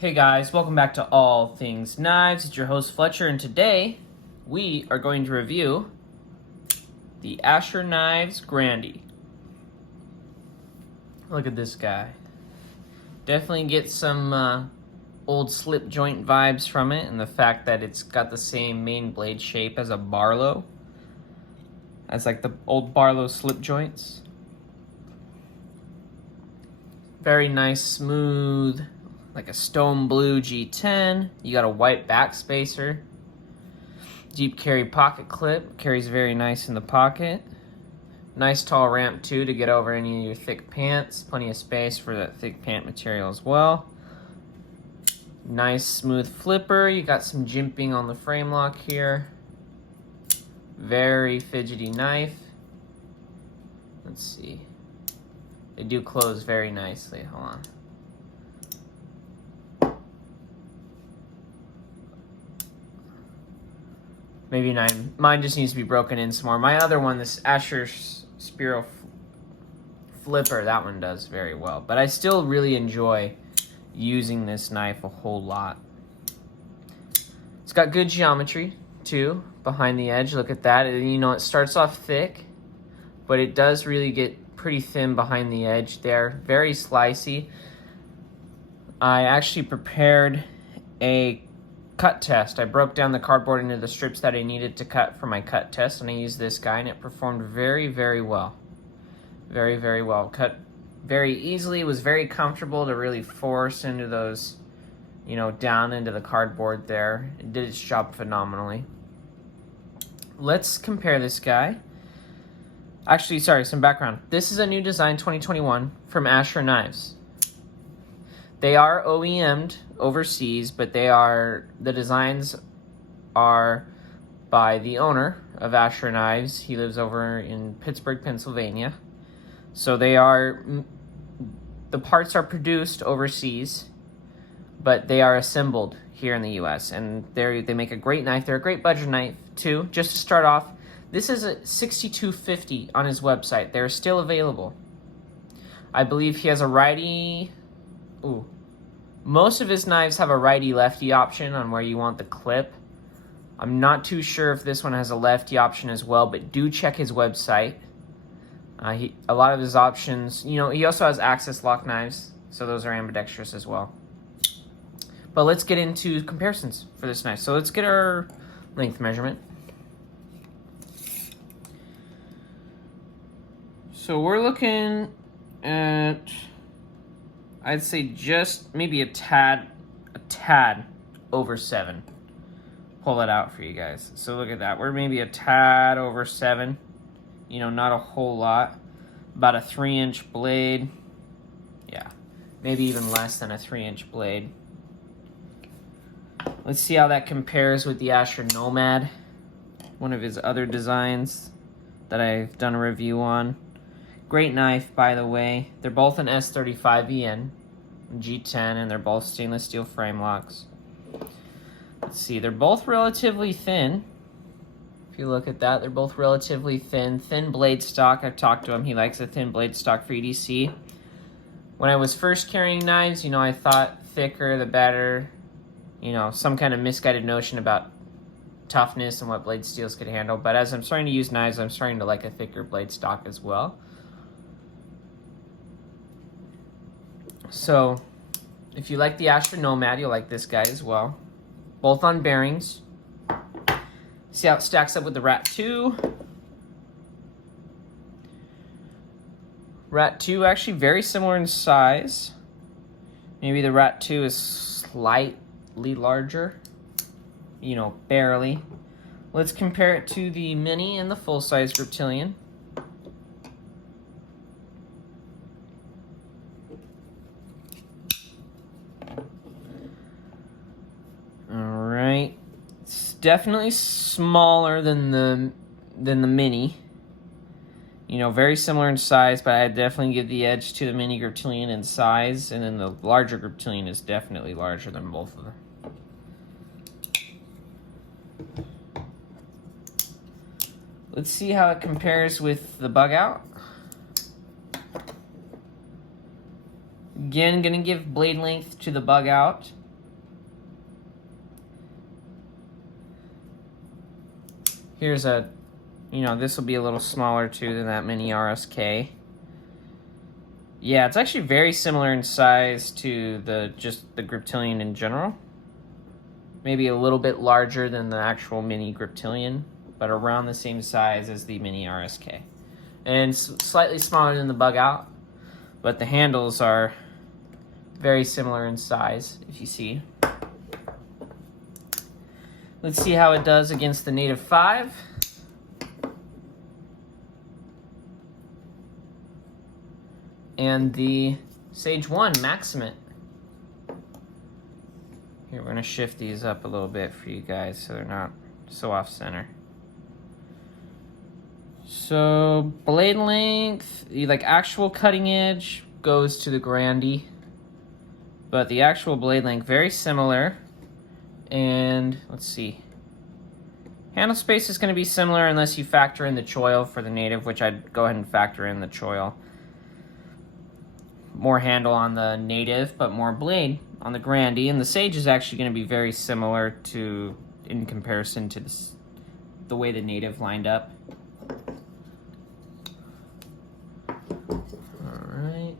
Hey guys, welcome back to All Things Knives. It's your host Fletcher, and today we are going to review the Asher Knives Grandy. Look at this guy. Definitely get some old slip joint vibes from it, and the fact that it's got the same main blade shape as a Barlow. As like the old Barlow slip joints. Very nice, smooth, like a stone blue G10. You got a white back spacer. Deep carry pocket clip. Carries very nice in the pocket. Nice tall ramp too to get over any of your thick pants. Plenty of space for that thick pant material as well. Nice smooth flipper. You got some jimping on the frame lock here. Very fidgety knife. Let's see. They do close very nicely. Hold on. Maybe mine just needs to be broken in some more. My other one, this Asher Spiro Flipper, that one does very well. But I still really enjoy using this knife a whole lot. It's got good geometry, too, behind the edge. Look at that. You know, it starts off thick, but it does really get pretty thin behind the edge there. Very slicey. I actually prepared a cut test. I broke down the cardboard into the strips that I needed to cut for my cut test, and I used this guy, and it performed very, very well. Very, very well. Cut very easily. It was very comfortable to really force into those, you know, down into the cardboard there. It did its job phenomenally. Let's compare this guy. Actually, sorry, some background. This is a new design 2021 from Asher Knives. They are OEM'd overseas, but the designs are by the owner of Asher Knives. He lives over in Pittsburgh, Pennsylvania. So the parts are produced overseas, but they are assembled here in the US. And they make a great knife. They're a great budget knife too. Just to start off, this is a $62.50 on his website. They're still available. I believe he has a righty. Ooh. Most of his knives have a righty-lefty option on where you want the clip. I'm not too sure if this one has a lefty option as well, but do check his website. A lot of his options, you know, he also has access lock knives, so those are ambidextrous as well. But let's get into comparisons for this knife. So let's get our length measurement. So we're looking at, I'd say just maybe a tad over 7. Pull it out for you guys. So look at that. We're maybe a tad over 7. You know, not a whole lot. About a 3-inch blade. Yeah, maybe even less than a 3-inch blade. Let's see how that compares with the Asher Nomad, one of his other designs that I've done a review on. Great knife, by the way. They're both an S35EN G10, and they're both stainless steel frame locks. Let's see, they're both relatively thin. If you look at that, they're both relatively thin. Thin blade stock. I've talked to him. He likes a thin blade stock for EDC. When I was first carrying knives, you know, I thought thicker the better. You know, some kind of misguided notion about toughness and what blade steels could handle. But as I'm starting to use knives, I'm starting to like a thicker blade stock as well. So, if you like the Asher Nomad, you'll like this guy as well. Both on bearings. See how it stacks up with the Rat 2. Rat 2 actually very similar in size. Maybe the Rat 2 is slightly larger. You know, barely. Let's compare it to the Mini and the full-size Reptilian. Alright. It's definitely smaller than the Mini. You know, very similar in size, but I'd definitely give the edge to the Mini Reptilian in size, and then the larger Reptilian is definitely larger than both of them. Let's see how it compares with the Bug Out. Again, gonna give blade length to the Bug Out. Here's a, this will be a little smaller too than that mini RSK. Yeah, it's actually very similar in size to the Griptilian in general. Maybe a little bit larger than the actual mini Griptilian, but around the same size as the mini RSK. And slightly smaller than the Bug Out, but the handles are very similar in size, if you see. Let's see how it does against the Native 5. And the Sage 1 Maximate. Here, we're going to shift these up a little bit for you guys so they're not so off center. So, blade length, like actual cutting edge goes to the Grandy. But the actual blade length, very similar. And, let's see. Handle space is going to be similar unless you factor in the choil for the Native, which I'd go ahead and factor in the choil. More handle on the Native, but more blade on the Grandy. And the Sage is actually going to be very similar to, in comparison to the way the Native lined up. Alright.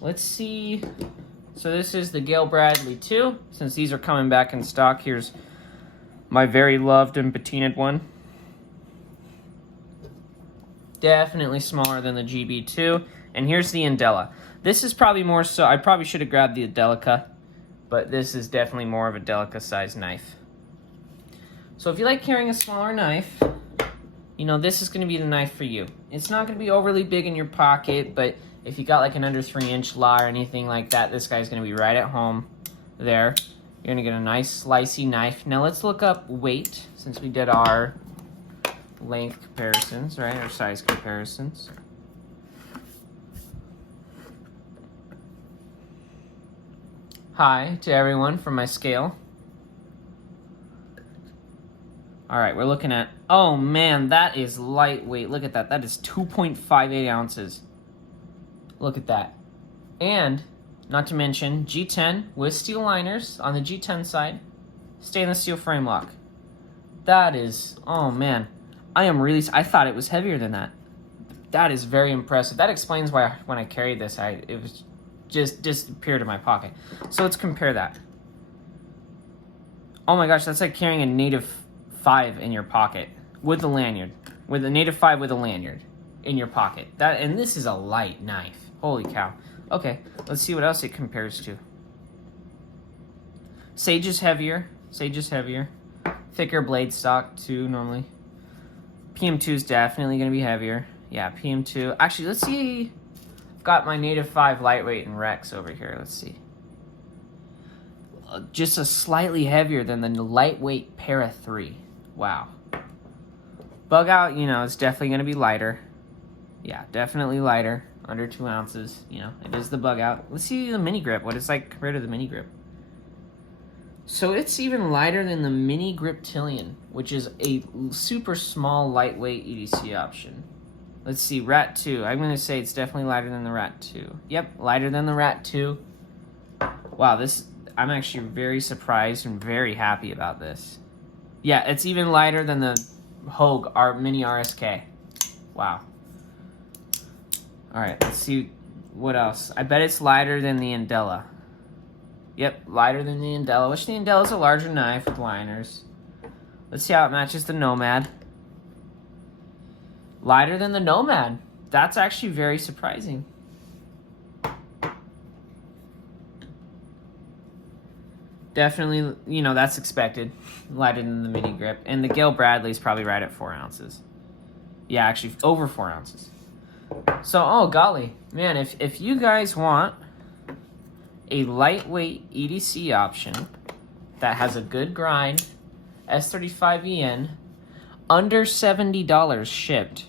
Let's see. So this is the Gale Bradley 2. Since these are coming back in stock, here's my very loved and patinaed one. Definitely smaller than the GB2. And here's the Andela. This is probably more so, I probably should have grabbed the Delica, but this is definitely more of a Delica size knife. So if you like carrying a smaller knife, this is going to be the knife for you. It's not going to be overly big in your pocket, but if you got like an under 3-inch law or anything like that, this guy's going to be right at home there. You're going to get a nice slicey knife. Now let's look up weight, since we did our length comparisons, right? Our size comparisons. Hi to everyone from my scale. All right, we're looking at, oh man, that is lightweight. Look at that. That is 2.58 ounces. Look at that. And, not to mention, G10 with steel liners on the G10 side, stainless steel frame lock. That is, oh man, I thought it was heavier than that. That is very impressive. That explains why when I carried this, it was just disappeared in my pocket. So let's compare that. Oh my gosh, that's like carrying a Native 5 in your pocket with the lanyard. With a Native 5 with a lanyard in your pocket. And this is a light knife. Holy cow. Okay, let's see what else it compares to. Sage is heavier. Thicker blade stock too, normally. PM2 is definitely going to be heavier. Yeah, PM2. Actually, let's see. I've got my Native 5 lightweight and Rex over here. Let's see. Just a slightly heavier than the lightweight Para 3. Wow. Bug Out, it's definitely going to be lighter. Yeah, definitely lighter. Under 2 ounces. It is the Bug Out. Let's see the mini grip. What it's like compared to the mini grip. So it's even lighter than the mini Griptilian, which is a super small lightweight EDC option. Let's see, Rat 2. I'm going to say it's definitely lighter than the Rat 2. Yep, lighter than the Rat 2. Wow, I'm actually very surprised and very happy about this. Yeah, it's even lighter than the Hogue Mini RSK. Wow. Alright, let's see what else. I bet it's lighter than the Andela. Yep, lighter than the Andela, which the Andela is a larger knife with liners. Let's see how it matches the Nomad. Lighter than the Nomad. That's actually very surprising. Definitely, that's expected. Lighter than the mini grip. And the Gale Bradley is probably right at 4 ounces. Yeah, actually, over 4 ounces. So, oh golly. Man, if you guys want a lightweight EDC option that has a good grind, S35EN, under $70 shipped,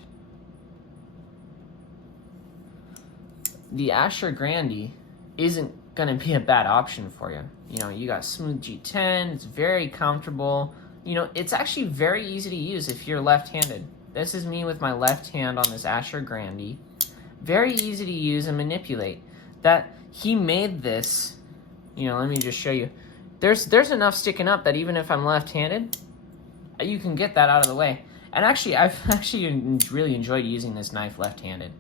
the Asher Grandy isn't going to be a bad option for you. You got smooth G10, it's very comfortable. It's actually very easy to use if you're left-handed. This is me with my left hand on this Asher Grandy. Very easy to use and manipulate. That he made this, let me just show you. There's enough sticking up that even if I'm left-handed, you can get that out of the way. And actually, I've actually really enjoyed using this knife left-handed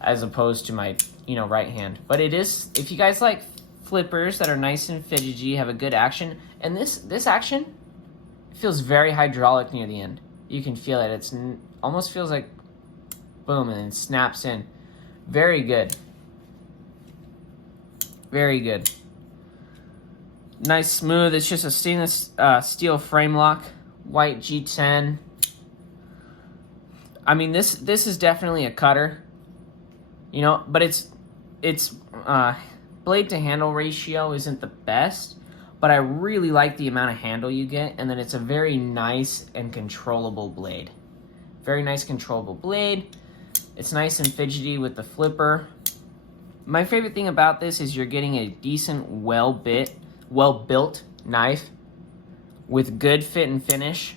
as opposed to my, right hand. But it is, if you guys like flippers that are nice and fidgety, have a good action, and this action feels very hydraulic near the end. You can feel it. It's almost feels like boom, and then snaps in. Very good. Very good. Nice, smooth. It's just a stainless steel frame lock. White G10. I mean, this is definitely a cutter. But its blade to handle ratio isn't the best, but I really like the amount of handle you get, and then it's a very nice and controllable blade. Very nice controllable blade. It's nice and fidgety with the flipper. My favorite thing about this is you're getting a decent, well-built knife with good fit and finish.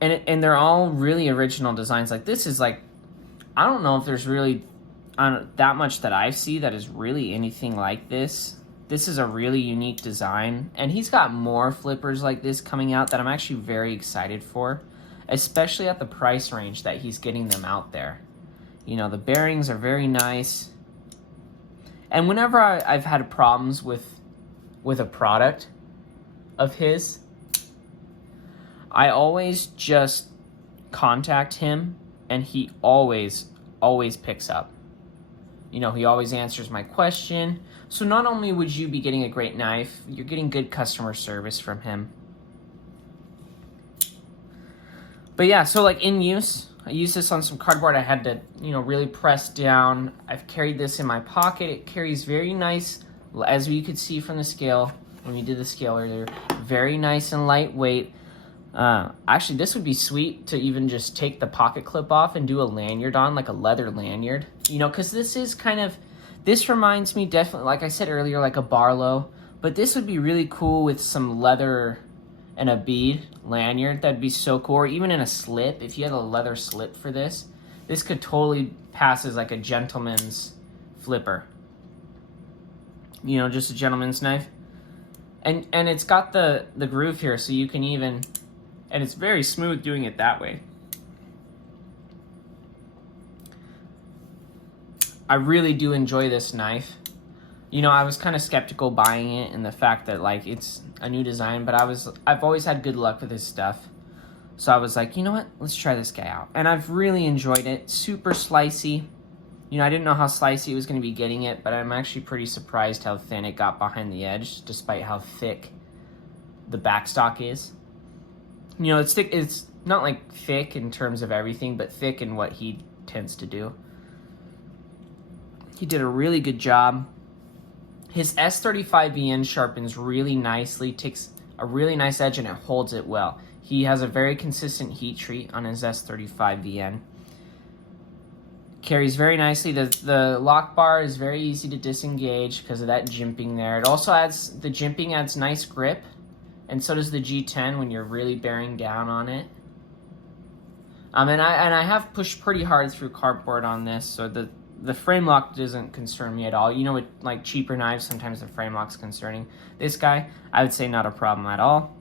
And they're all really original designs. Like, this is like, I don't know if there's really that much that I see that is really anything like this. This is a really unique design, and he's got more flippers like this coming out that I'm actually very excited for, especially at the price range that he's getting them out there. The bearings are very nice, and whenever I've had problems with a product of his, I always just contact him, and he always picks up. He always answers my question. So not only would you be getting a great knife, you're getting good customer service from him. But yeah, so like in use, I used this on some cardboard. I had to, really press down. I've carried this in my pocket. It carries very nice, as you could see from the scale, when we did the scale earlier, very nice and lightweight. Actually, this would be sweet to even just take the pocket clip off and do a lanyard on, like a leather lanyard. Because this reminds me definitely, like I said earlier, like a Barlow. But this would be really cool with some leather and a bead lanyard. That'd be so cool. Or even in a slip, if you had a leather slip for this could totally pass as like a gentleman's flipper. Just a gentleman's knife. And it's got the groove here, so you can even... And it's very smooth doing it that way. I really do enjoy this knife. I was kind of skeptical buying it in the fact that like it's a new design, but I've always had good luck with this stuff. So I was like, you know what? Let's try this guy out. And I've really enjoyed it. Super slicey. I didn't know how slicey it was going to be getting it, but I'm actually pretty surprised how thin it got behind the edge, despite how thick the backstock is. It's thick. It's not like thick in terms of everything, but thick in what he tends to do. He did a really good job. His S35VN sharpens really nicely, takes a really nice edge, and it holds it well. He has a very consistent heat treat on his S35VN. Carries very nicely. The lock bar is very easy to disengage because of that jimping there. It also the jimping adds nice grip. And so does the G10 when you're really bearing down on it. And I have pushed pretty hard through cardboard on this, so the frame lock doesn't concern me at all. With like cheaper knives, sometimes the frame lock's concerning. This guy, I would say not a problem at all.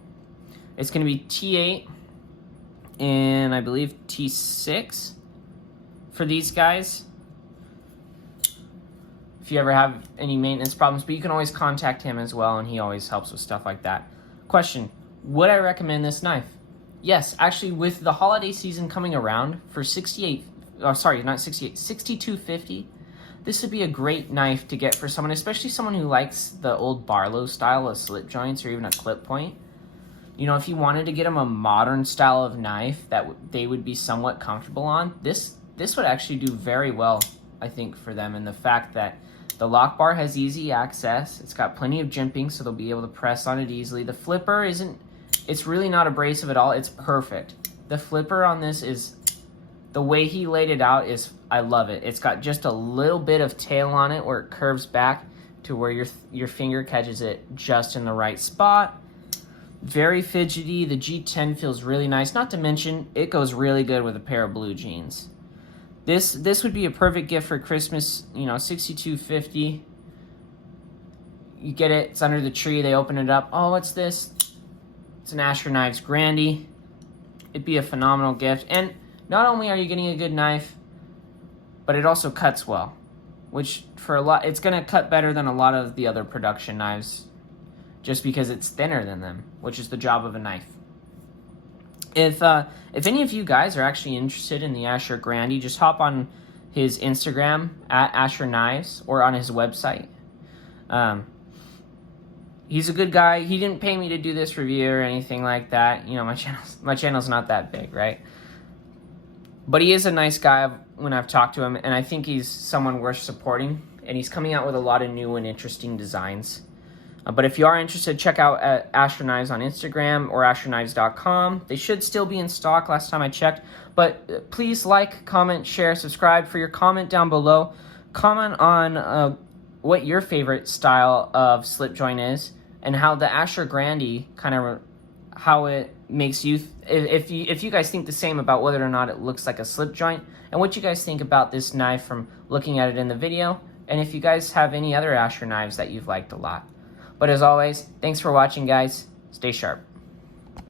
It's going to be T8 and I believe T6 for these guys. If you ever have any maintenance problems, but you can always contact him as well, and he always helps with stuff like that. Question, would I recommend this knife? Yes, actually, with the holiday season coming around for $62.50, this would be a great knife to get for someone, especially someone who likes the old Barlow style of slip joints or even a clip point. If you wanted to get them a modern style of knife that they would be somewhat comfortable on, this would actually do very well, I think, for them, in the fact that the lock bar has easy access. It's got plenty of jimping, so they'll be able to press on it easily. The flipper it's really not abrasive at all. It's perfect. The flipper on this is, the way he laid it out is, I love it. It's got just a little bit of tail on it where it curves back to where your finger catches it just in the right spot. Very fidgety. The G10 feels really nice. Not to mention, it goes really good with a pair of blue jeans. This would be a perfect gift for Christmas, $62.50. You get it, it's under the tree, they open it up. Oh, what's this? It's an Asher Knives Grandy. It'd be a phenomenal gift. And not only are you getting a good knife, but it also cuts well. Which, for a lot, it's going to cut better than a lot of the other production knives. Just because it's thinner than them, which is the job of a knife. If any of you guys are actually interested in the Asher Grandy, just hop on his Instagram at Asher Knives or on his website. He's a good guy. He didn't pay me to do this review or anything like that. You know, my channel's not that big, right? But he is a nice guy when I've talked to him, and I think he's someone worth supporting. And he's coming out with a lot of new and interesting designs. But if you are interested, check out Asher Knives on Instagram or AsherKnives.com. They should still be in stock last time I checked. But please like, comment, share, subscribe. For your comment down below, comment on what your favorite style of slip joint is and how the Asher Grandy kind of, how it makes you, if you guys think the same about whether or not it looks like a slip joint, and what you guys think about this knife from looking at it in the video, and if you guys have any other Asher knives that you've liked a lot. But as always, thanks for watching, guys. Stay sharp.